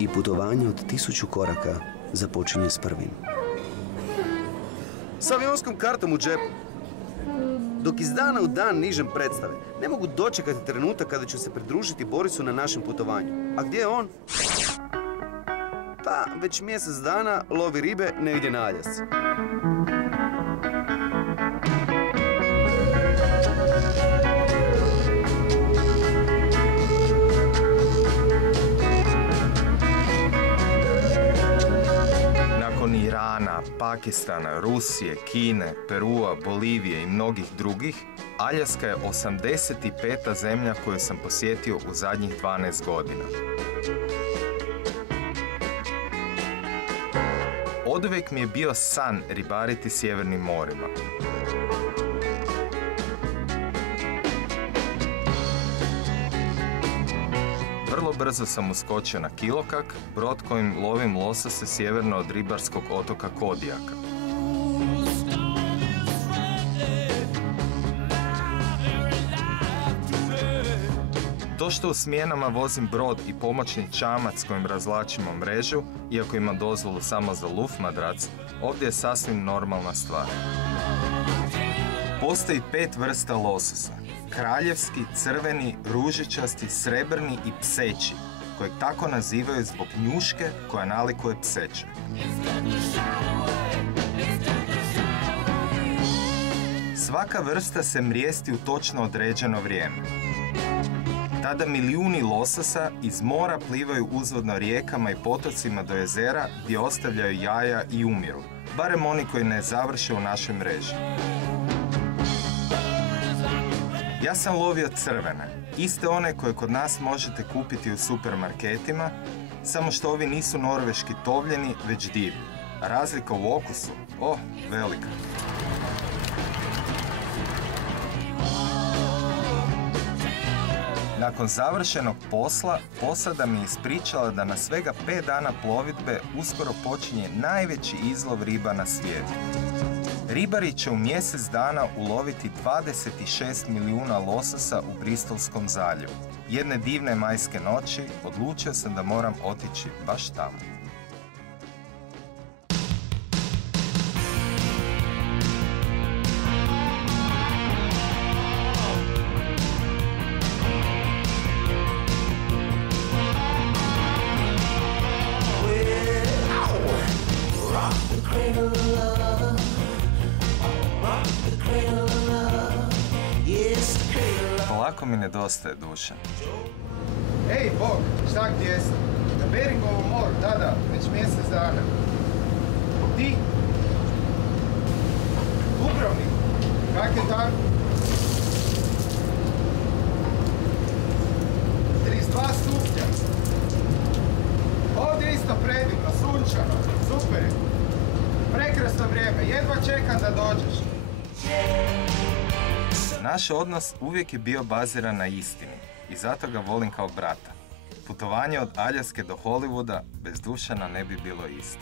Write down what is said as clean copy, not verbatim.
I putovanje od 1000 koraka započinje s prvim. S avionskom kartom u džepu. Dok iz dana u dan nižem predstave, ne mogu dočekati trenutak kada ću se pridružiti Borisu na našem putovanju. A gdje je on? Pa, već mjesec dana lovi ribe negdje na Aljasci. Nakon Irana, Pakistana, Rusije, Kine, Perua, Bolivije i mnogih drugih, Aljaska je 85. zemlja koju sam posjetio u zadnjih 12 godina. Oduvijek mi je bio san ribariti sjevernim morima. Vrlo brzo sam uskočio na Kilokak, brod kojim lovim losose sjeverno od ribarskog otoka Kodijaka. To što u smjenama vozim brod i pomoćni čamac kojim razvlačimo mrežu, iako ima dozvolu samo za luf madrac, ovdje je sasvim normalna stvar. Postoji 5 vrsta lososa. Kraljevski, crveni, ružičasti, srebrni i pseći, kojeg tako nazivaju zbog njuške koja nalikuje pseće. Svaka vrsta se mrijesti u točno određeno vrijeme. Tada milijuni lososa iz mora plivaju uzvodno rijekama i potocima do jezera gdje ostavljaju jaja i umiru, barem oni koji ne završe u našoj mreži. Ja sam lovio crvene, iste one koje kod nas možete kupiti u supermarketima, samo što ovi nisu norveški tovljeni, već divlji. Razlika u okusu, velika. Nakon završenog posla, posada mi je ispričala da na svega 5 dana plovidbe uskoro počinje najveći izlov riba na svijetu. Ribari će u mjesec dana uloviti 26 milijuna lososa u Bristolskom zaljevu. Jedne divne majske noći odlučio sam da moram otići baš tamo. Polako mi nedostaje Dušan. Ej, Bog, šta gdje si? Na Beringovom moru, da, već mjesec dana. Ti? Dubrovnik? Kak je tako? 32 stupnja. Ovdje isto predivno, sunčano, super. Prekrasno vrijeme, jedva čekam da dođeš. Naš odnos uvijek je bio baziran na istini i zato ga volim kao brata. Putovanje od Aljaske do Hollywooda bez Dušana ne bi bilo isto.